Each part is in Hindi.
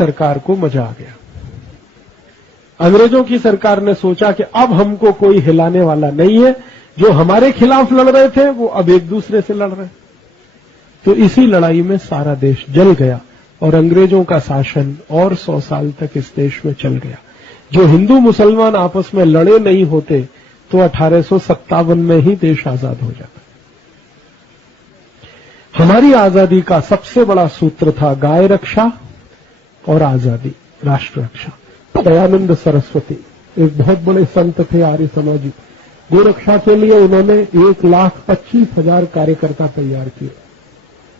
सरकार को मजा आ गया। अंग्रेजों की सरकार ने सोचा कि अब हमको कोई हिलाने वाला नहीं है, जो हमारे खिलाफ लड़ रहे थे वो अब एक दूसरे से लड़ रहे। तो इसी लड़ाई में सारा देश जल गया और अंग्रेजों का शासन और 100 साल तक इस देश में चल गया। जो हिंदू मुसलमान आपस में लड़े नहीं होते तो 1857 में ही देश आजाद हो जाता। हमारी आजादी का सबसे बड़ा सूत्र था गाय रक्षा और आजादी, राष्ट्र रक्षा। दयानंद सरस्वती एक बहुत बड़े संत थे, आर्य समाजी। गोरक्षा के लिए उन्होंने 1,25,000 कार्यकर्ता तैयार किए,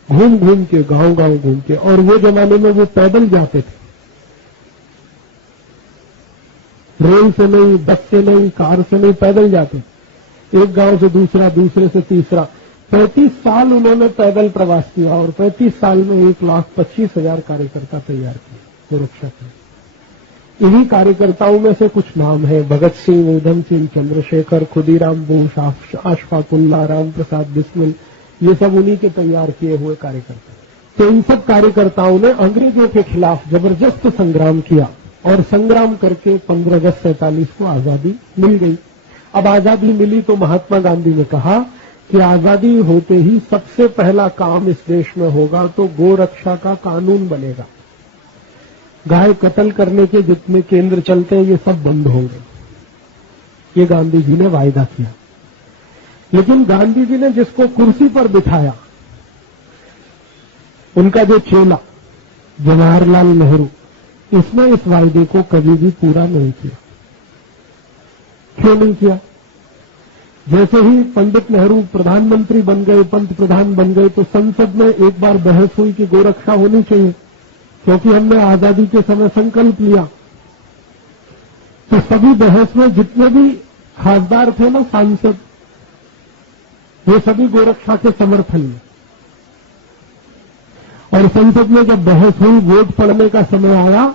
घूम घूम के, गांव गांव घूम के। और वो जमाने में वो पैदल जाते थे, रेल से नहीं, बस से नहीं, कार से नहीं, पैदल जाते। एक गांव से दूसरा, दूसरे से तीसरा। 35 साल उन्होंने पैदल प्रवास किया और 35 साल में 1,25,000 कार्यकर्ता तैयार किए गोरक्षा के। इन्हीं कार्यकर्ताओं में से कुछ नाम है: भगत सिंह, ऊधम सिंह, चंद्रशेखर, खुदीराम बोस, अशफाक उल्लाह, राम प्रसाद बिस्मिल। ये सब उन्हीं के तैयार किए हुए कार्यकर्ता। तो इन सब कार्यकर्ताओं ने अंग्रेजों के खिलाफ जबरदस्त संग्राम किया और संग्राम करके 15 अगस्त 47 को आजादी मिल गई। अब आजादी मिली तो महात्मा गांधी ने कहा कि आजादी होते ही सबसे पहला काम इस देश में होगा तो गोरक्षा का कानून बनेगा। गाय कत्ल करने के जितने केंद्र चलते हैं ये सब बंद होंगे। ये गांधी जी ने वायदा किया। लेकिन गांधी जी ने जिसको कुर्सी पर बिठाया, उनका जो चेला जवाहरलाल नेहरू, इसने इस वायदे को कभी भी पूरा नहीं किया। क्यों नहीं किया? जैसे ही पंडित नेहरू प्रधानमंत्री बन गए, पंत प्रधान बन गए, तो संसद में एक बार बहस हुई कि गोरक्षा होनी चाहिए, क्योंकि हमने आजादी के समय संकल्प लिया। तो सभी बहस में जितने भी खासदार थे ना, सांसद, वो सभी गोरक्षा के समर्थन में। और संसद में जब बहस हुई, वोट पड़ने का समय आया,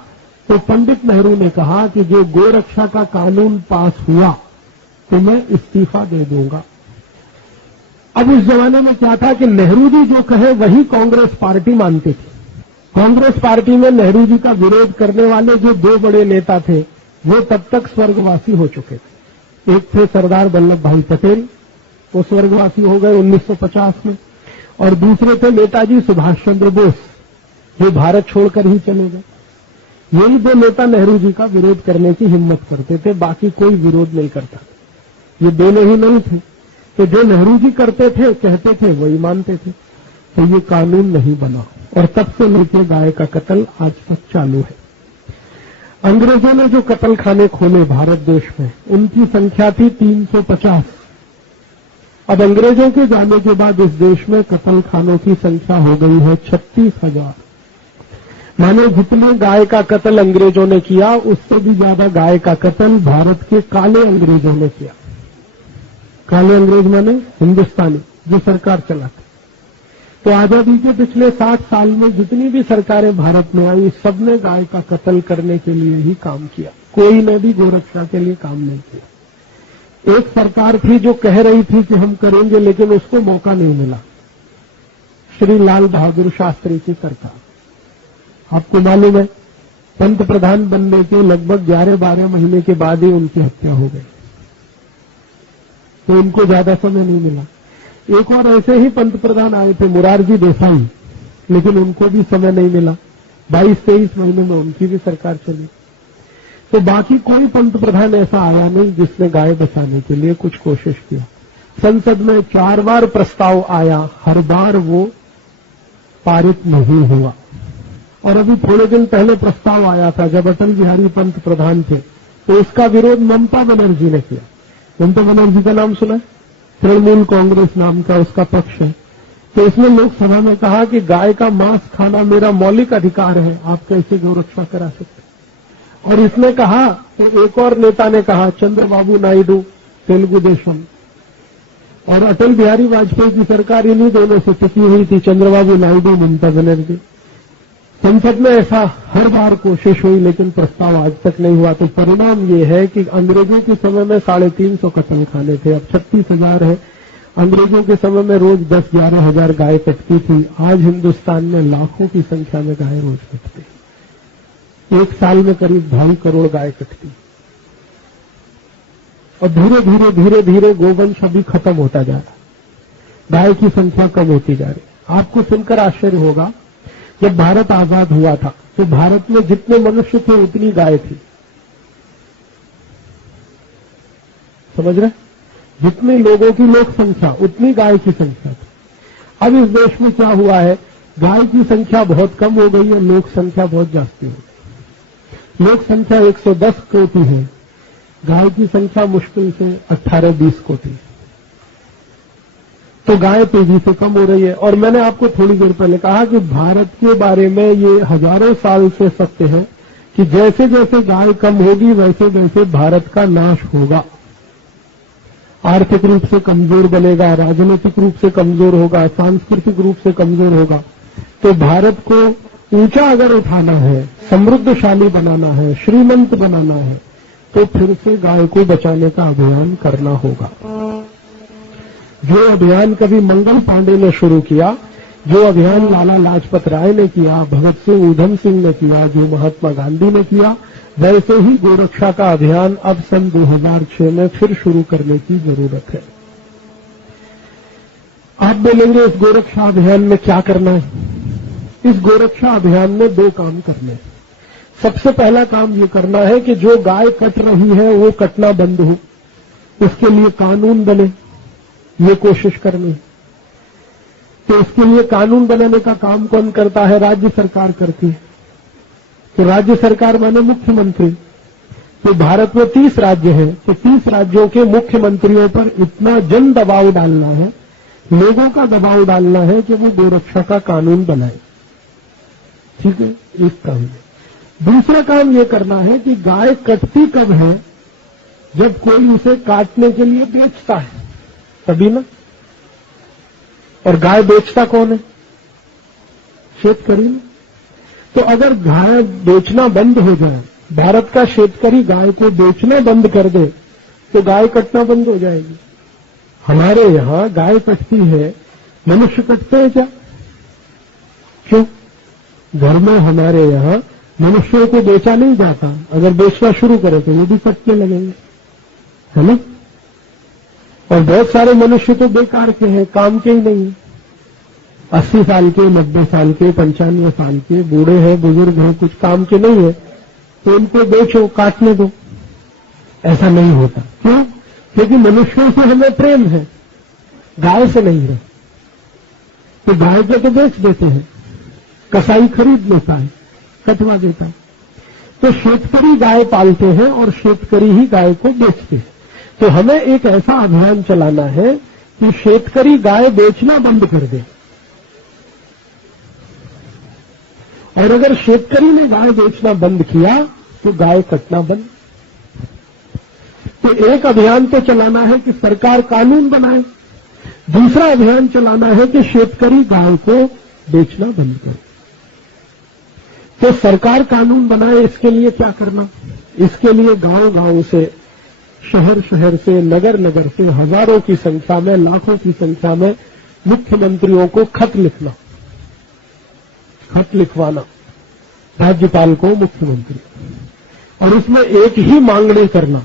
तो पंडित नेहरू ने कहा कि जो गोरक्षा का कानून पास हुआ तो मैं इस्तीफा दे दूंगा। अब उस जमाने में क्या था कि नेहरू जी जो कहे वही कांग्रेस पार्टी मानती थी। कांग्रेस पार्टी में नेहरू जी का विरोध करने वाले जो 2 बड़े नेता थे वो तब तक स्वर्गवासी हो चुके थे। एक थे सरदार वल्लभ भाई पटेल, वो स्वर्गवासी हो गए 1950 में, और दूसरे थे नेताजी सुभाष चंद्र बोस, जो भारत छोड़कर ही चले गए। यही 2 नेता नेहरू जी का विरोध करने की हिम्मत करते थे, बाकी कोई विरोध नहीं करता। ये दोनों ही नहीं थे। तो जो नेहरू जी करते थे, कहते थे, वही मानते थे। तो ये कानून नहीं बना और तब से लेकर गाय का कत्ल आज तक चालू है। अंग्रेजों ने जो कत्ल खाने खोले भारत देश में, उनकी संख्या थी 350। अब अंग्रेजों के जाने के बाद इस देश में कत्ल खानों की संख्या हो गई है 36,000। माने जितने गाय का कत्ल अंग्रेजों ने किया, उससे भी ज्यादा गाय का कत्ल भारत के काले अंग्रेजों ने किया। काले अंग्रेज माने हिंदुस्तानी, जो सरकार चलाते। तो आजादी के पिछले 60 साल में जितनी भी सरकारें भारत में आई, सबने गाय का कत्ल करने के लिए ही काम किया। कोई ने भी गोरक्षा के लिए काम नहीं किया। एक सरकार थी जो कह रही थी कि हम करेंगे, लेकिन उसको मौका नहीं मिला। श्री लाल बहादुर शास्त्री की सरकार। आपको मालूम है, पंत प्रधान बनने के लगभग 11-12 महीने के बाद ही उनकी हत्या हो गई, तो उनको ज्यादा समय नहीं मिला। एक और ऐसे ही पंत प्रधान आए थे, मोरारजी देसाई, लेकिन उनको भी समय नहीं मिला। 22-23 महीने में उनकी भी सरकार चली। तो बाकी कोई पंत प्रधान ऐसा आया नहीं जिसने गाय बचाने के लिए कुछ कोशिश किया। संसद में 4 बार प्रस्ताव आया, हर बार वो पारित नहीं हुआ। और अभी थोड़े दिन पहले प्रस्ताव आया था, जब अटल बिहारी पंत प्रधान थे, तो उसका विरोध ममता बनर्जी ने किया। ममता बनर्जी का नाम सुना? तृणमूल कांग्रेस नाम का उसका पक्ष है। तो इसने लोकसभा में कहा कि गाय का मांस खाना मेरा मौलिक अधिकार है, आप कैसे गोरक्षा करा सकते? और इसने कहा, तो एक और नेता ने कहा, चंद्रबाबू नायडू, तेलुगु देशम, और अटल बिहारी वाजपेयी की सरकार इन्हीं दोनों से टिकी हुई थी, चंद्रबाबू नायडू, ममता बनर्जी। संसद में ऐसा हर बार कोशिश हुई, लेकिन प्रस्ताव आज तक नहीं हुआ। तो परिणाम ये है कि अंग्रेजों के समय में 350 कत्ल खाने थे, अब 36,000 है। अंग्रेजों के समय में रोज 10-11 हजार गाय कटती थी। आज हिंदुस्तान में लाखों की संख्या में गाय रोज कटती। एक साल में करीब 2.5 करोड़ गाय कटती, और धीरे धीरे धीरे धीरे गोवंश अभी खत्म होता जा रहा, गाय की संख्या कम होती जा रही। आपको सुनकर आश्चर्य होगा, जब भारत आजाद हुआ था तो भारत में जितने मनुष्य थे उतनी गाय थी। समझ रहे? जितने लोगों की लोक संख्या उतनी गाय की संख्या थी। अब इस देश में क्या हुआ है, गाय की संख्या बहुत कम हो गई है, लोक संख्या बहुत जास्ती हो गई। लोक संख्या 110 कोटि है, गाय की संख्या मुश्किल से 18-20 कोटि। तो गाय तेजी से कम हो रही है। और मैंने आपको थोड़ी देर पहले कहा कि भारत के बारे में ये हजारों साल से सत्य है कि जैसे जैसे गाय कम होगी वैसे वैसे भारत का नाश होगा। आर्थिक रूप से कमजोर बनेगा, राजनीतिक रूप से कमजोर होगा, सांस्कृतिक रूप से कमजोर होगा। तो भारत को ऊंचा अगर उठाना है, समृद्धशाली बनाना है, श्रीमंत बनाना है, तो फिर से गाय को बचाने का अभियान करना होगा। जो अभियान कभी मंगल पांडे ने शुरू किया, जो अभियान लाला लाजपत राय ने किया, भगत सिंह ऊधम सिंह ने किया, जो महात्मा गांधी ने किया, वैसे ही गोरक्षा का अभियान अब सन 2006 में फिर शुरू करने की जरूरत है। आप बोलेंगे इस गोरक्षा अभियान में क्या करना है? इस गोरक्षा अभियान में 2 काम करने हैं। सबसे पहला काम ये करना है कि जो गाय कट रही है वो कटना बंद हो, उसके लिए कानून बने, ये कोशिश करनी है। तो इसके लिए कानून बनाने का काम कौन करता है? राज्य सरकार करती है। तो राज्य सरकार माने मुख्यमंत्री। तो भारत में 30 राज्य हैं, तो 30 राज्यों के मुख्यमंत्रियों पर इतना जन दबाव डालना है, लोगों का दबाव डालना है कि वो गोरक्षा का कानून बनाए। ठीक है, एक काम है। दूसरा काम ये करना है कि गाय कटती कब है? जब कोई उसे काटने के लिए बेचता है, तभी ना। और गाय बेचता कौन है? शेतकरी। तो अगर गाय बेचना बंद हो जाए, भारत का शेतकरी गाय को बेचना बंद कर दे, तो गाय कटना बंद हो जाएगी। हमारे यहां गाय कटती है, मनुष्य कटते हैं क्या? क्यों? घर में हमारे यहां मनुष्यों को बेचा नहीं जाता, अगर बेचना शुरू करे तो वो भी कटने लगेंगे, है ना? और बहुत सारे मनुष्य तो बेकार के हैं, काम के ही नहीं। 80 साल के, 90 साल के, 95 साल के बूढ़े हैं, बुजुर्ग हैं, कुछ काम के नहीं है, तो उनको बेचो, काटने दो। ऐसा नहीं होता। क्यों? क्योंकि मनुष्यों से हमें प्रेम है, गाय से नहीं है। तो गाय को तो बेच देते हैं, कसाई खरीद लेता है, कटवा देता है। तो शेतकरी गाय पालते हैं और शेतकरी ही गाय को बेचते हैं। तो हमें एक ऐसा अभियान चलाना है कि शेतकरी गाय बेचना बंद कर दे। और अगर शेतकरी ने गाय बेचना बंद किया तो गाय कटना बंद। तो एक अभियान तो चलाना है कि सरकार कानून बनाए, दूसरा अभियान चलाना है कि शेतकरी गाय को बेचना बंद करे। तो सरकार कानून बनाए, इसके लिए क्या करना? इसके लिए गांव-गांव से, शहर-शहर से, नगर-नगर से हजारों की संख्या में, लाखों की संख्या में मुख्यमंत्रियों को खत लिखना, खत लिखवाना, राज्यपाल को, मुख्यमंत्री, और उसमें एक ही मांगनी करना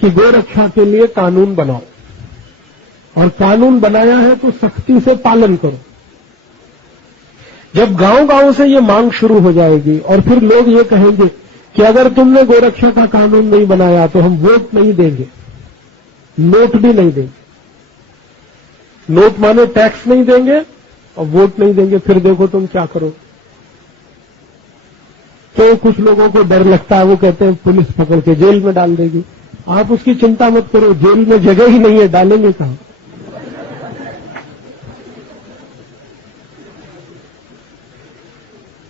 कि गोरक्षा के लिए कानून बनाओ, और कानून बनाया है तो सख्ती से पालन करो। जब गांव-गांव से ये मांग शुरू हो जाएगी और फिर लोग ये कहेंगे कि अगर तुमने गोरक्षा का कानून नहीं बनाया तो हम वोट नहीं देंगे, नोट भी नहीं देंगे। नोट माने टैक्स नहीं देंगे और वोट नहीं देंगे, फिर देखो तुम क्या करो। तो कुछ लोगों को डर लगता है, वो कहते हैं पुलिस पकड़ के जेल में डाल देगी। आप उसकी चिंता मत करो, जेल में जगह ही नहीं है, डालेंगे कहां?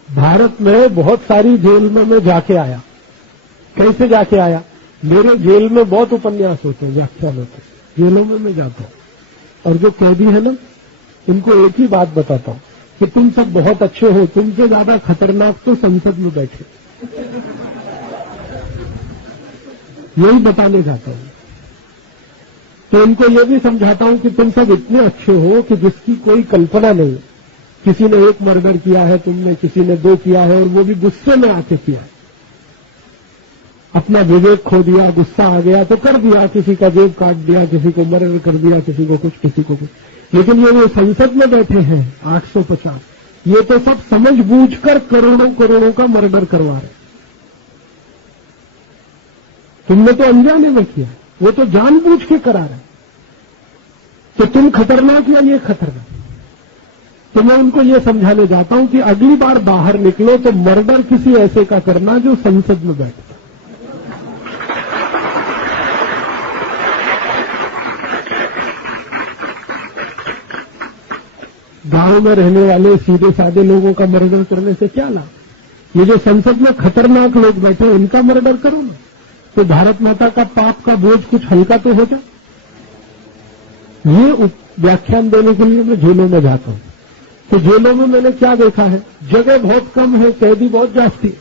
भारत में बहुत सारी जेल में मैं जाके आया। कैसे जाके आया? मेरे जेल में बहुत उपन्यास होते हैं, व्याख्यान होते हैं, जेलों में मैं जाता हूं। और जो कैदी है ना, इनको एक ही बात बताता हूं कि तुम सब बहुत अच्छे हो, तुमसे ज्यादा खतरनाक तो संसद में बैठे। यही बताने जाता हूं। तो इनको ये भी समझाता हूं कि तुम सब इतने अच्छे हो कि जिसकी कोई कल्पना नहीं। किसी ने एक मर्डर किया है, तुमने किसी ने 2 किया है, और वो भी गुस्से में आके किया है। अपना विवेक खो दिया, गुस्सा आ गया तो कर दिया, किसी का जेब काट दिया, किसी को मर्डर कर दिया, किसी को कुछ, किसी को कुछ। लेकिन ये वो संसद में बैठे हैं 850, ये तो सब समझबूझकर करोड़ों करोड़ों का मर्डर करवा रहे। तुमने तो अनजाने में किया, वो तो जानबूझ के करा रहे। तो तुम खतरनाक या ये खतरनाक? तो मैं उनको ये समझाने जाता हूं कि अगली बार बाहर निकलो तो मर्डर किसी ऐसे का करना जो संसद में बैठता। गांव में रहने वाले सीधे साधे लोगों का मर्डर करने से क्या लाभ? ये जो संसद में खतरनाक लोग बैठे उनका मर्डर करो ना, तो भारत माता का पाप का बोझ कुछ हल्का तो हो जाए। ये व्याख्यान देने के लिए मैं जेलों में जाता हूं, तो जेलों में मैंने क्या देखा है, जगह बहुत कम है, कैदी बहुत जास्ती है।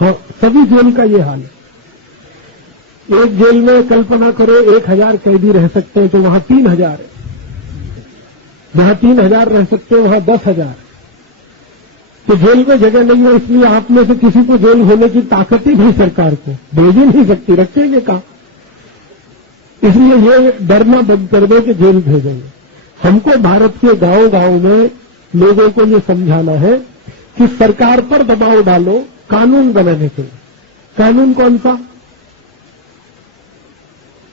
हाँ, सभी जेल का ये हाल है। एक जेल में कल्पना करो 1000 कैदी रह सकते हैं, तो वहां 3000 है। जहां 3000 रह सकते हैं वहां 10,000। तो जेल में जगह नहीं है, इसलिए आप में से किसी को जेल होने की ताकत ही नहीं सरकार को, भेज ही नहीं सकती, रखेंगे कहां? इसलिए ये डरना बंद कर दो कि जेल भेजेंगे। हमको भारत के गांव गांव में लोगों को ये समझाना है कि सरकार पर दबाव डालो कानून बनाने के लिए। कानून कौन सा?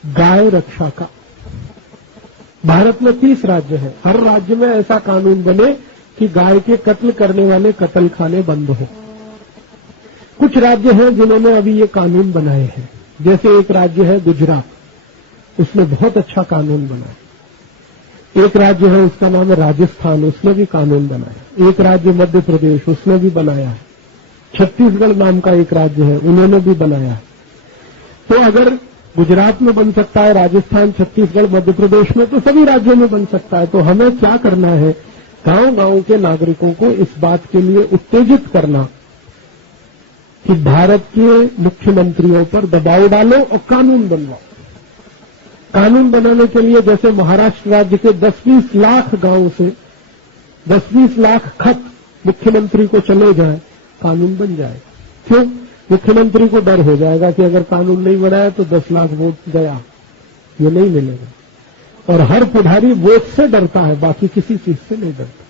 गाय रक्षा का। भारत में 30 राज्य हैं, हर राज्य में ऐसा कानून बने कि गाय के कत्ल करने वाले कत्लखाने बंद हो। कुछ राज्य हैं जिन्होंने अभी ये कानून बनाए हैं, जैसे एक राज्य है गुजरात, उसने बहुत अच्छा कानून बनाया। एक राज्य है उसका नाम है राजस्थान, उसने भी कानून बनाया। एक राज्य मध्य प्रदेश, उसने भी बनाया है। छत्तीसगढ़ नाम का एक राज्य है, उन्होंने भी बनाया है। तो अगर गुजरात में बन सकता है, राजस्थान, छत्तीसगढ़, मध्य प्रदेश में, तो सभी राज्यों में बन सकता है। तो हमें क्या करना है, गांव गांव के नागरिकों को इस बात के लिए उत्तेजित करना कि भारत के मुख्यमंत्रियों पर दबाव डालो और कानून बनवाओ। कानून बनाने के लिए जैसे महाराष्ट्र राज्य के 10-20 लाख गांव से 10-20 लाख खत मुख्यमंत्री को चले जाए, कानून बन जाएगा। क्यों? मुख्यमंत्री को डर हो जाएगा कि अगर कानून नहीं बनाया तो 10 लाख वोट गया, ये नहीं मिलेगा। और हर पुढारी वोट से डरता है, बाकी किसी चीज से नहीं डरता।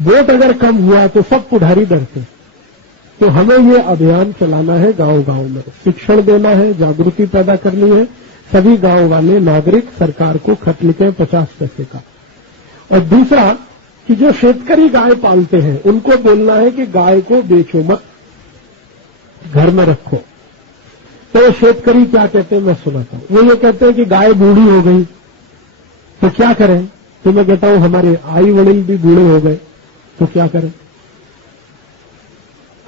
वोट अगर कम हुआ तो सब पुढारी डरते। तो हमें ये अभियान चलाना है, गांव गांव में शिक्षण देना है, जागृति पैदा करनी है। सभी गांव वाले नागरिक सरकार को खत लिखें 50 पैसे का। और दूसरा कि जो शेतकरी गाय पालते हैं उनको बोलना है कि गाय को बेचो मत, घर में रखो। तो शेतकरी क्या कहते हैं मैं सुनाता हूं। वो ये कहते हैं कि गाय बूढ़ी हो गई तो क्या करें? तो मैं कहता हूं हमारे आई वड़िल भी बूढ़े हो गए तो क्या करें?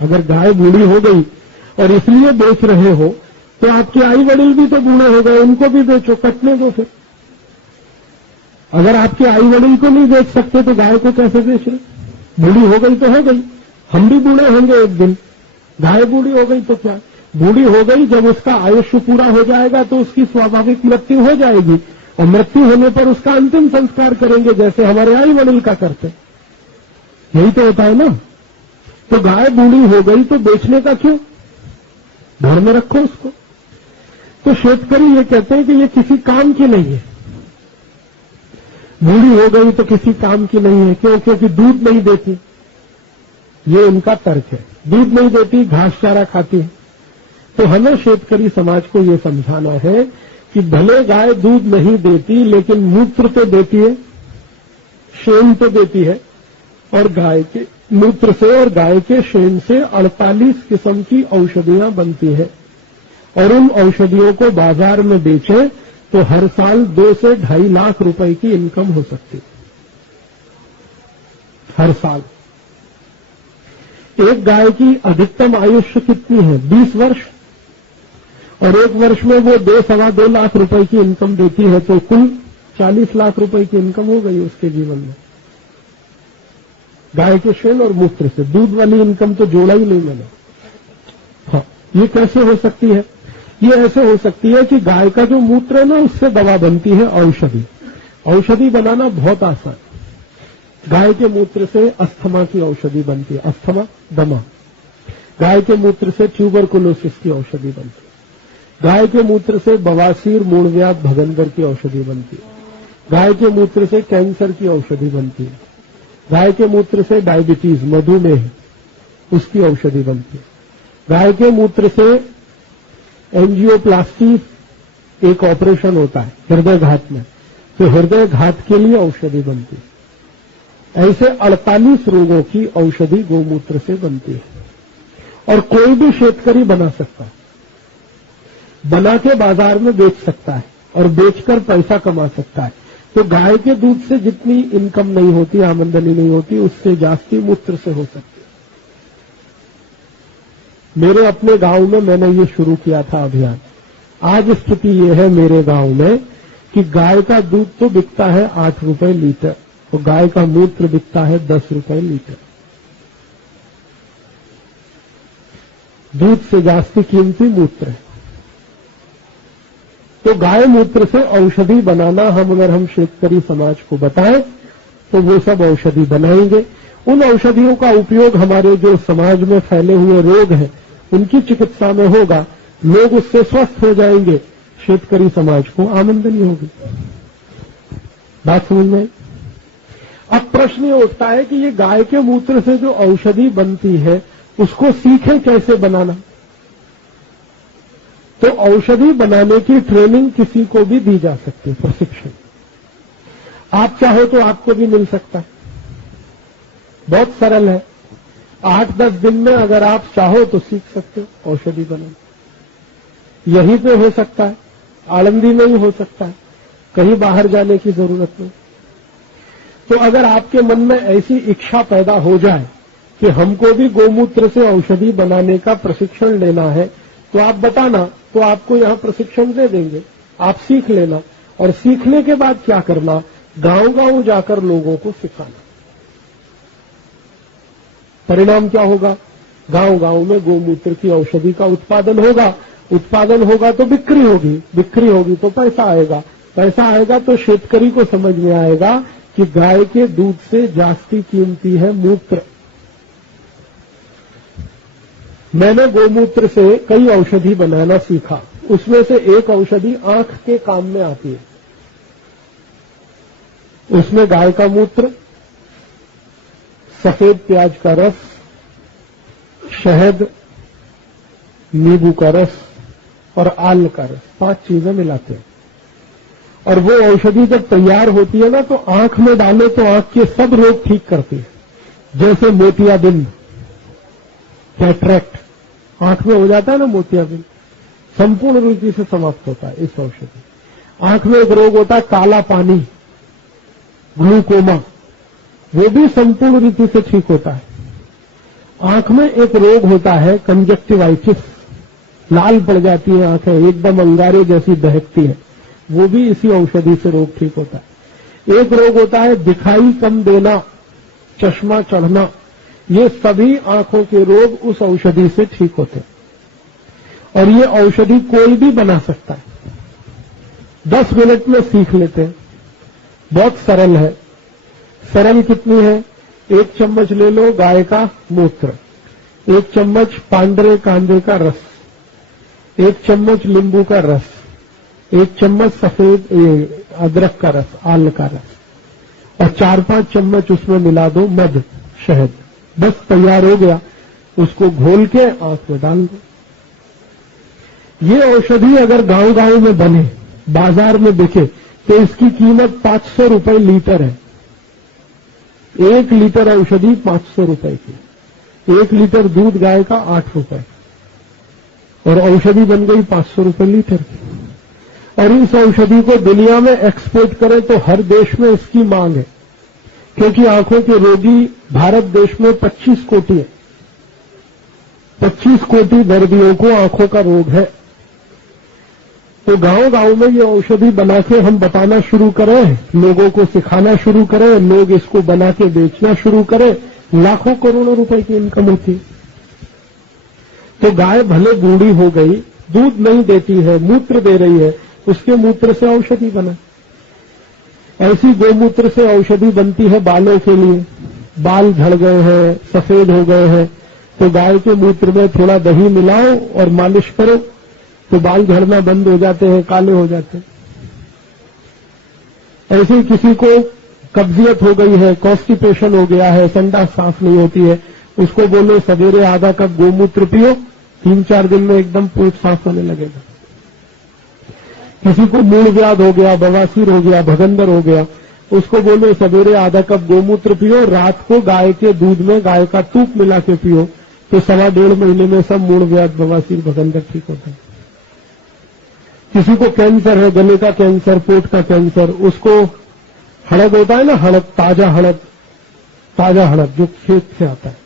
अगर गाय बूढ़ी हो गई और इसलिए बेच रहे हो तो आपके आई वड़िल भी तो बूढ़े हो गए, उनको भी बेचो, कटने दो फिर। अगर आपके आई वड़िल को नहीं बेच सकते तो गाय को कैसे बेच रहे? बूढ़ी हो गई तो हो गई, हम भी बूढ़े होंगे एक दिन। गाय बूढ़ी हो गई तो क्या? बूढ़ी हो गई, जब उसका आयुष्य पूरा हो जाएगा तो उसकी स्वाभाविक मृत्यु हो जाएगी, और मृत्यु होने पर उसका अंतिम संस्कार करेंगे जैसे हमारे आई वड़िल का करते। यही तो होता है ना। तो गाय बूढ़ी हो गई तो बेचने का क्यों? घर में रखो उसको। तो शेतकरी ये कहते हैं कि ये किसी काम की नहीं है। बूढ़ी हो गई तो किसी काम की नहीं है। क्यों? क्योंकि दूध नहीं देती, ये उनका तर्क है। दूध नहीं देती, घास चारा खाती है। तो हमें शेतकरी समाज को ये समझाना है कि भले गाय दूध नहीं देती लेकिन मूत्र तो देती है, शेन तो देती है, और गाय के मूत्र से और गाय के शेन से 48 किस्म की औषधियां बनती है। और उन औषधियों को बाजार में बेचें तो हर साल 2 से 2.5 लाख रुपए की इनकम हो सकती है हर साल। एक गाय की अधिकतम आयुष्य कितनी है? 20 वर्ष। और एक वर्ष में वो 2-2.25 लाख रुपए की इनकम देती है, तो कुल 40 लाख रुपए की इनकम हो गई उसके जीवन में। गाय के शेन और मूत्र से। दूध वाली इनकम तो जोड़ा ही नहीं मैंने। हाँ, ये कैसे हो सकती है? ये ऐसे हो सकती है कि गाय का जो मूत्र है ना, उससे दवा बनती है, औषधि। औषधि बनाना बहुत आसान। गाय के मूत्र से अस्थमा की औषधि बनती है, अस्थमा दमा। गाय के मूत्र से ट्यूबरकुलोसिस की औषधि बनती है। गाय के मूत्र से बवासीर, मूलव्याध, भगंदर की औषधि बनती है। गाय के मूत्र से कैंसर की औषधि बनती है। गाय के मूत्र से डायबिटीज, मधुमेह, उसकी औषधि बनती है। गाय के मूत्र से एंजियोप्लास्टी, एक ऑपरेशन होता है हृदय घात में, तो हृदय घात के लिए औषधि बनती है। ऐसे 48 रोगों की औषधि गोमूत्र से बनती है और कोई भी शेतकरी बना सकता है, बना के बाजार में बेच सकता है और बेचकर पैसा कमा सकता है। तो गाय के दूध से जितनी इनकम नहीं होती, आमदनी नहीं होती, उससे जास्ती मूत्र से हो सकती है। मेरे अपने गांव में मैंने ये शुरू किया था अभियान। आज स्थिति ये है मेरे गांव में कि गाय का दूध तो बिकता है 8 रुपए लीटर और गाय का मूत्र बिकता है 10 रुपए लीटर। दूध से जास्ती कीमती मूत्र है। तो गाय मूत्र से औषधि बनाना अगर हम शेतकरी समाज को बताएं तो वो सब औषधि बनाएंगे। उन औषधियों का उपयोग हमारे जो समाज में फैले हुए रोग हैं उनकी चिकित्सा में होगा, लोग उससे स्वस्थ हो जाएंगे, शेतकरी समाज को आमदनी होगी। बात समझ में? अब प्रश्न ये उठता है कि ये गाय के मूत्र से जो औषधि बनती है उसको सीखें कैसे बनाना। तो औषधि बनाने की ट्रेनिंग किसी को भी दी जा सकती है, प्रशिक्षण। आप चाहो तो आपको भी मिल सकता है, बहुत सरल है। 8-10 दिन में अगर आप चाहो तो सीख सकते हो औषधि बनाना। यहीं पे हो सकता है, आळंदी में ही हो सकता है, कहीं बाहर जाने की जरूरत नहीं। तो अगर आपके मन में ऐसी इच्छा पैदा हो जाए कि हमको भी गोमूत्र से औषधि बनाने का प्रशिक्षण लेना है तो आप बताना, तो आपको यहां प्रशिक्षण दे देंगे, आप सीख लेना। और सीखने के बाद क्या करना, गांव-गांव जाकर लोगों को सिखाना। परिणाम क्या होगा, गांव-गांव में गोमूत्र की औषधि का उत्पादन होगा। उत्पादन होगा तो बिक्री होगी, बिक्री होगी तो पैसा आएगा, पैसा आएगा तो शेतकरी को समझ में आएगा कि गाय के दूध से जास्ती कीमती है मूत्र। मैंने गोमूत्र से कई औषधि बनाना सीखा, उसमें से एक औषधि आंख के काम में आती है। उसमें गाय का मूत्र, सफेद प्याज का रस, शहद, नींबू का रस और आल का रस, 5 चीजें मिलाते हैं। और वो औषधि जब तैयार होती है ना तो आंख में डाले तो आंख के सब रोग ठीक करती है। जैसे मोतियाबिंद, कैटरैक्ट, आंख में हो जाता है ना मोतियाबिंद, संपूर्ण रूप से समाप्त होता है इस औषधि। आंख में एक रोग होता है काला पानी, ग्लूकोमा, वो भी संपूर्ण रीति से ठीक होता है। आंख में एक रोग होता है कंजक्टिवाइटिस, लाल पड़ जाती है आंखें, एकदम अंगारे जैसी बहकती है, वो भी इसी औषधि से रोग ठीक होता है। एक रोग होता है दिखाई कम देना, चश्मा चढ़ना, ये सभी आंखों के रोग उस औषधि से ठीक होते हैं। और ये औषधि कोई भी बना सकता है, 10 मिनट में सीख लेते हैं, बहुत सरल है। सरल कितनी है, 1 चम्मच ले लो गाय का मूत्र, 1 चम्मच पांडरे कांदे का रस, 1 चम्मच नींबू का रस, 1 चम्मच सफेद अदरक का रस, आल का रस और 4-5 चम्मच उसमें मिला दो मध, शहद, बस तैयार हो गया। उसको घोल के आंख में डाल दो। ये औषधि अगर गांव-गांव में बने, बाजार में बिके तो इसकी कीमत 500 रुपए लीटर है। 1 लीटर औषधि 500 रुपए की, 1 लीटर दूध गाय का 8 रुपए और औषधि बन गई 500 रुपए लीटर की। और इस औषधि को दुनिया में एक्सपोर्ट करें तो हर देश में इसकी मांग है, क्योंकि आंखों के रोगी भारत देश में 25 कोटि है। 25 कोटि दर्दियों को आंखों का रोग है। तो गांव-गांव में ये औषधि बना के हम बताना शुरू करें, लोगों को सिखाना शुरू करें, लोग इसको बना के बेचना शुरू करें, लाखों करोड़ों रुपए की इनकम होती है। तो गाय भले बूढ़ी हो गई, दूध नहीं देती है, मूत्र दे रही है, उसके मूत्र से औषधि बना। ऐसी गोमूत्र से औषधि बनती है बालों के लिए। बाल झड़ गए हैं, सफेद हो गए हैं, तो गाय के मूत्र में थोड़ा दही मिलाओ और मालिश करो तो बाल झड़ना बंद हो जाते हैं, काले हो जाते हैं। ऐसे ही किसी को कब्जियत हो गई है, कॉन्स्टिपेशन हो गया है, संडास साफ नहीं होती है, उसको बोलो सवेरे आधा कप गोमूत्र पियो, 3-4 दिन में एकदम पेट साफ होने लगेगा। किसी को मूल व्याध हो गया, बवासीर हो गया, भगंदर हो गया, उसको बोलो सवेरे आधा कप गोमूत्र पियो, रात को गाय के दूध में गाय का तूप मिला के पियो, तो 1.5 महीने में सब मूल व्याध, बवासीर, भगंदर ठीक होता है। किसी को कैंसर है, गले का कैंसर, पेट का कैंसर, उसको हड़द होता है ना, हड़द, ताजा हड़द जो खेत से आता है,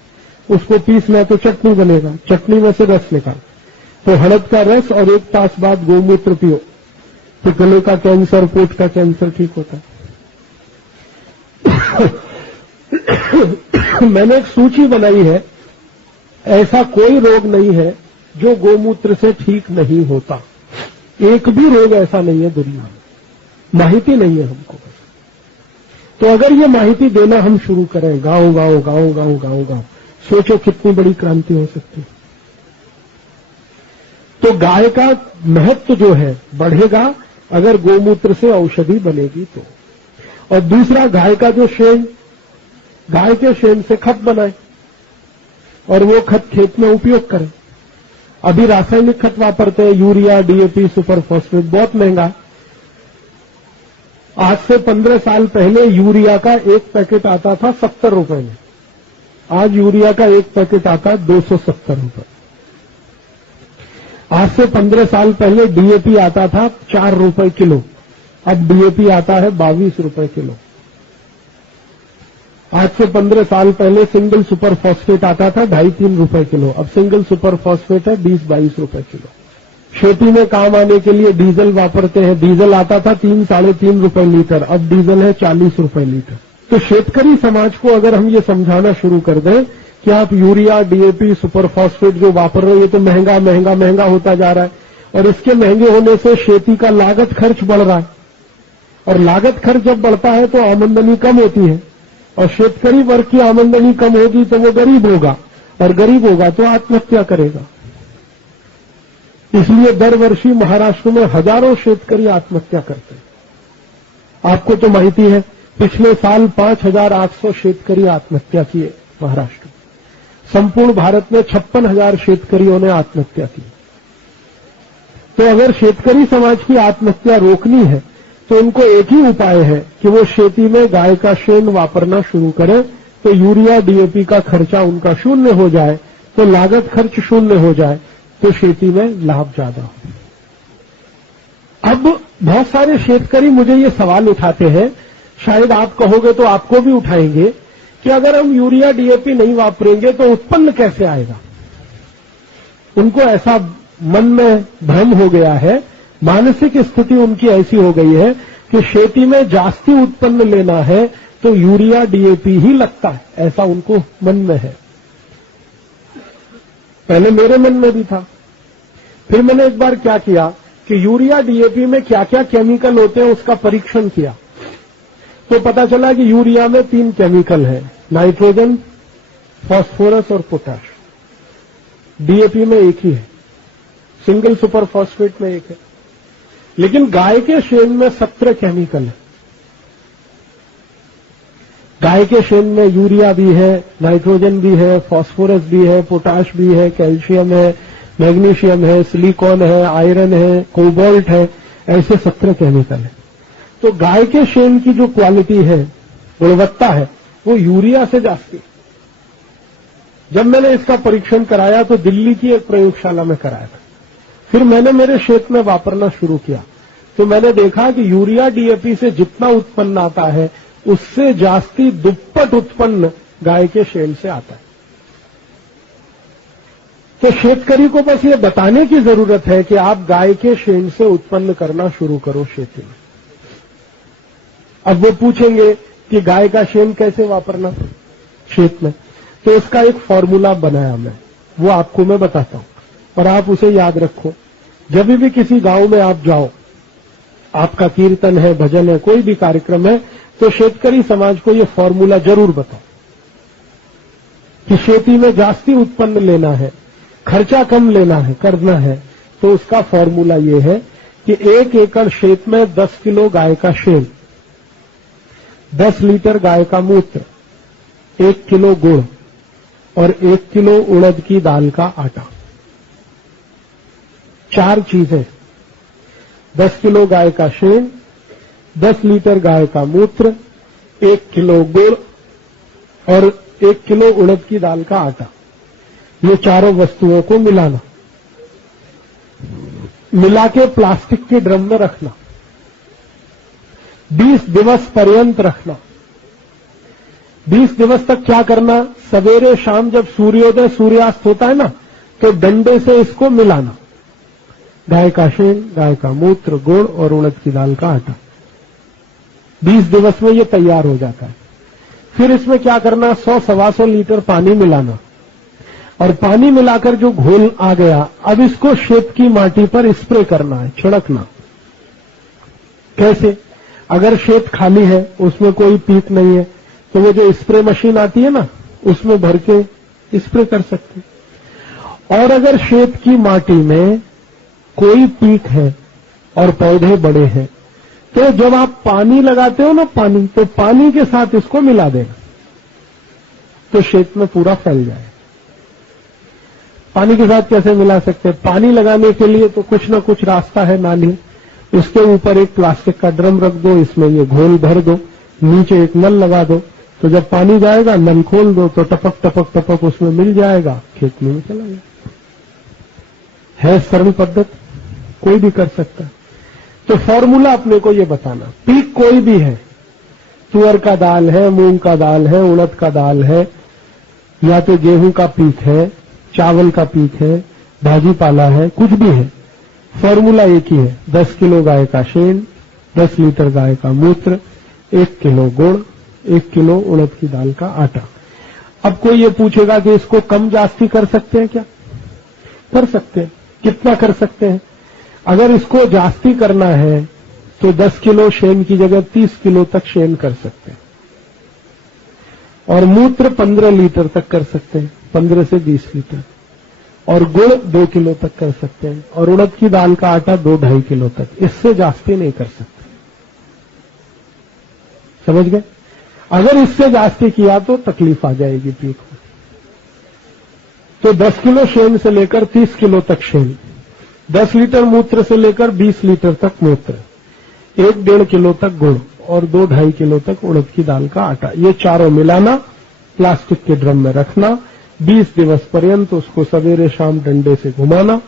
उसको पीसना तो चटनी बनेगा, चटनी में से रस निकाल, तो हड़द का रस और 1 तास बाद गोमूत्र पियो, तो गले का कैंसर, पेट का कैंसर ठीक होता है। मैंने एक सूची बनाई है, ऐसा कोई रोग नहीं है जो गोमूत्र से ठीक नहीं होता। एक भी रोग ऐसा नहीं है दुनिया में, माहिती नहीं है हमको। तो अगर ये माहिती देना हम शुरू करें गांव गांव, सोचो कितनी बड़ी क्रांति हो सकती है। तो गाय का महत्व जो है बढ़ेगा अगर गोमूत्र से औषधि बनेगी तो। और दूसरा, गाय का जो शेण, गाय के शेण से खत बनाए और वो खत खेत में उपयोग करें। अभी रासायनिक खत वापरते हैं, यूरिया, डीएपी, सुपर फॉस्फेट, बहुत महंगा है। आज से 15 साल पहले यूरिया का एक पैकेट आता था 70 रुपए में, आज यूरिया का एक पैकेट आता है 270 रुपए। आज से 15 साल पहले डीएपी आता था 4 रुपए किलो, अब डीएपी आता है 22 रुपए किलो। आज से 15 साल पहले सिंगल सुपर फॉस्फेट आता था 2.5-3 रुपए किलो, अब सिंगल सुपर फॉस्फेट है 20-22 रुपए किलो। खेती में काम आने के लिए डीजल वापरते हैं, डीजल आता था 3-3.5 रुपए लीटर, अब डीजल है 40 रुपए लीटर। तो शेतकरी समाज को अगर हम ये समझाना शुरू कर दें कि आप यूरिया, डीएपी, सुपर फॉस्फेट जो वापर रहे हो ये तो महंगा होता जा रहा है, और इसके महंगे होने से खेती का लागत खर्च बढ़ रहा है, और लागत खर्च जब बढ़ता है तो आमदनी कम होती है, और शेतकरी वर्ग की आमदनी कम होगी तो वो गरीब होगा, और गरीब होगा तो आत्महत्या करेगा। इसलिए दर वर्षी महाराष्ट्र में हजारों शेतकरी आत्महत्या करते हैं। आपको तो माहिती है, पिछले साल 5,800 शेतकरी आत्महत्या किए महाराष्ट्र में। संपूर्ण भारत में 56,000 शेतकरियों ने आत्महत्या की। तो अगर शेतकरी समाज की आत्महत्या रोकनी है तो उनको एक ही उपाय है कि वो खेती में गाय का शेण वापरना शुरू करें, तो यूरिया, डीएपी का खर्चा उनका शून्य हो जाए, तो लागत खर्च शून्य हो जाए, तो खेती में लाभ ज्यादा हो। अब बहुत सारे शेतकरी मुझे ये सवाल उठाते हैं, शायद आप कहोगे तो आपको भी उठाएंगे, कि अगर हम यूरिया, डीएपी नहीं वापरेंगे तो उत्पन्न कैसे आएगा। उनको ऐसा मन में भ्रम हो गया है, मानसिक स्थिति उनकी ऐसी हो गई है कि खेती में जास्ती उत्पन्न लेना है तो यूरिया, डीएपी ही लगता है, ऐसा उनको मन में है। पहले मेरे मन में भी था। फिर मैंने एक बार क्या किया कि यूरिया, डीएपी में क्या क्या केमिकल होते हैं उसका परीक्षण किया, तो पता चला कि यूरिया में 3 केमिकल है, नाइट्रोजन, फास्फोरस और पोटाश। डीएपी में एक ही है, सिंगल सुपर फॉस्फेट में एक है। लेकिन गाय के शेण में 17 केमिकल है। गाय के शेण में यूरिया भी है, नाइट्रोजन भी है, फास्फोरस भी है, पोटाश भी है, कैल्शियम है, मैग्नीशियम है, सिलिकॉन है, आयरन है, कोबाल्ट है, ऐसे 17 केमिकल है। तो गाय के शेण की जो क्वालिटी है, गुणवत्ता है, वो यूरिया से जास्ती। जब मैंने इसका परीक्षण कराया तो दिल्ली की एक प्रयोगशाला में कराया था। फिर मैंने मेरे क्षेत्र में वापरना शुरू किया, तो मैंने देखा कि यूरिया, डीएपी से जितना उत्पन्न आता है उससे जास्ती दुप्पट उत्पन्न गाय के शेण से आता है। तो शेतकरी को बस ये बताने की जरूरत है कि आप गाय के शेण से उत्पन्न करना शुरू करो खेती में। अब वो पूछेंगे कि गाय का शेण कैसे वापरना खेत में, तो इसका एक फॉर्मूला बनाया मैं, वो आपको मैं बताता हूं और आप उसे याद रखो। जब भी किसी गांव में आप जाओ आपका कीर्तन है, भजन है, कोई भी कार्यक्रम है, तो शेतकरी समाज को ये फॉर्मूला जरूर बताओ कि खेती में जास्ती उत्पन्न लेना है, खर्चा कम लेना है, करना है, तो उसका फॉर्मूला ये है कि 1 एकड़ खेत में 10 किलो गाय का शेण, 10 लीटर गाय का मूत्र, 1 किलो गुड़ और 1 किलो उड़द की दाल का आटा। 4 चीजें, 10 किलो गाय का शेण, 10 लीटर गाय का मूत्र, 1 किलो गुड़ और 1 किलो उड़द की दाल का आटा, ये चारों वस्तुओं को मिलाना, मिला के प्लास्टिक के ड्रम में रखना, 20 दिवस पर्यंत रखना। 20 दिवस तक क्या करना, सवेरे शाम जब सूर्योदय सूर्यास्त होता है ना, तो डंडे से इसको मिलाना, गाय का शेण, गाय का मूत्र, गुड़ और उड़द की दाल का आटा। 20 दिवस में ये तैयार हो जाता है। फिर इसमें क्या करना, 100-125 लीटर पानी मिलाना, और पानी मिलाकर जो घोल आ गया, अब इसको खेत की माटी पर स्प्रे करना है, छिड़कना। कैसे, अगर खेत खाली है, उसमें कोई पीक नहीं है, तो वो जो स्प्रे मशीन आती है ना, उसमें भर के स्प्रे कर सकते। और अगर खेत की माटी में कोई पीक है और पौधे बड़े हैं, तो जब आप पानी लगाते हो ना, पानी, तो पानी के साथ इसको मिला देना, तो खेत में पूरा फैल जाए। पानी के साथ कैसे मिला सकते हैं, पानी लगाने के लिए तो कुछ न कुछ रास्ता है, नाली, उसके ऊपर एक प्लास्टिक का ड्रम रख दो, इसमें ये घोल भर दो, नीचे एक नल लगा दो, तो जब पानी जाएगा नल खोल दो तो टपक टपक टपक उसमें मिल जाएगा, खेत में चला जाएगा। है सरल पद्धति, कोई भी कर सकता है। तो फॉर्मूला अपने को ये बताना, पीक कोई भी है, तुअर का दाल है, मूंग का दाल है, उड़द का दाल है, या तो गेहूं का पीक है, चावल का पीक है, भाजी पाला है, कुछ भी है, फॉर्मूला एक ही है, 10 किलो गाय का शेण, 10 लीटर गाय का मूत्र, 1 किलो गुड़, 1 किलो उड़द की दाल का आटा। अब कोई ये पूछेगा कि इसको कम जास्ती कर सकते हैं क्या? कर सकते हैं। कितना कर सकते हैं? अगर इसको जास्ती करना है तो 10 किलो शेन की जगह 30 किलो तक शेन कर सकते हैं, और मूत्र 15 लीटर तक कर सकते हैं, 15 से 20 लीटर, और गुड़ 2 किलो तक कर सकते हैं, और उड़द की दाल का आटा 2-2.5 किलो तक। इससे जास्ती नहीं कर सकते। समझ गए? अगर इससे जास्ती किया तो तकलीफ आ जाएगी पीक में। तो 10 किलो शेन से लेकर 30 किलो तक शेन, 10 लीटर मूत्र से लेकर 20 लीटर तक मूत्र, 1-1.5 किलो तक गुड़ और 2-2.5 किलो तक उड़द की दाल का आटा, ये चारों मिलाना, प्लास्टिक के ड्रम में रखना, 20 दिवस पर्यंत उसको सवेरे शाम डंडे से घुमाना।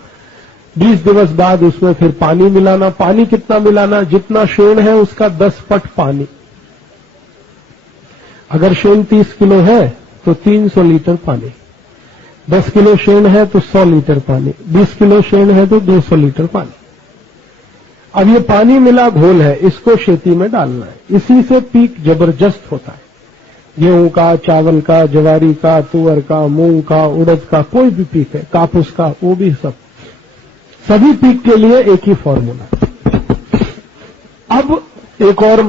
20 दिवस बाद उसमें फिर पानी मिलाना। पानी कितना मिलाना? जितना शेण है उसका 10 पट पानी। अगर शेण 30 किलो है तो 300 लीटर पानी, 10 किलो शेण है तो 100 लीटर पानी, 20 किलो शेण है तो 200 लीटर पानी। अब ये पानी मिला घोल है, इसको खेती में डालना है। इसी से पीक जबरदस्त होता है। गेहूं का, चावल का, ज्वारी का, तुअर का, मूंग का, उड़द का, कोई भी पीक है, कापूस का, वो भी सब, सभी पीक के लिए एक ही फॉर्मूला। अब एक और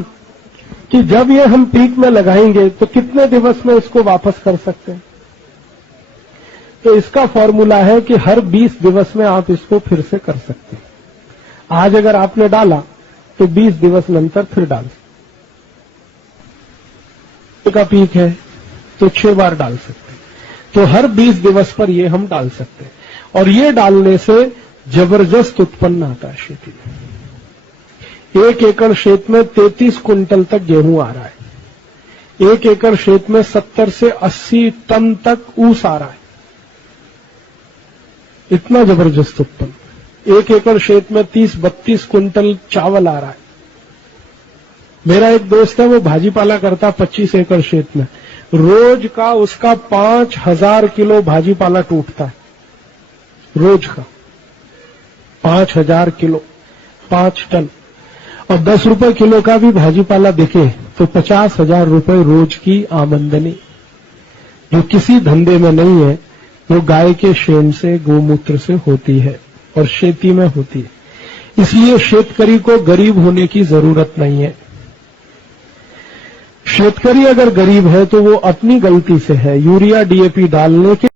कि जब ये हम पीक में लगाएंगे तो कितने दिवस में इसको वापस कर सकते हैं? तो इसका फॉर्मूला है कि हर 20 दिवस में आप इसको फिर से कर सकते हैं। आज अगर आपने डाला तो 20 दिवस नंतर फिर डाल सकते। का पीक है तो 6 बार डाल सकते हैं। तो हर 20 दिवस पर ये हम डाल सकते हैं, और ये डालने से जबरदस्त उत्पन्न आता है खेती में। 1 एकड़ खेत में 33 कुंटल तक गेहूं आ रहा है। 1 एकड़ खेत में 70 से 80 टन तक ऊस आ रहा है। इतना जबरदस्त उत्पन्न। 1 एकड़ खेत में 30-32 कुंटल चावल आ रहा है। मेरा एक दोस्त है, वो भाजीपाला करता 25 एकड़ खेत में, रोज का उसका 5000 किलो भाजीपाला टूटता है। रोज का 5000 किलो, 5 टन। और 10 रुपए किलो का भी भाजीपाला बिके तो 50,000 रुपए रोज की आमदनी, जो किसी धंधे में नहीं है, वो गाय के शेण से, गोमूत्र से होती है और खेती में होती है। इसलिए शेतकरी को गरीब होने की जरूरत नहीं है। शेतकरी अगर गरीब है तो वो अपनी गलती से है। यूरिया डीएपी डालने के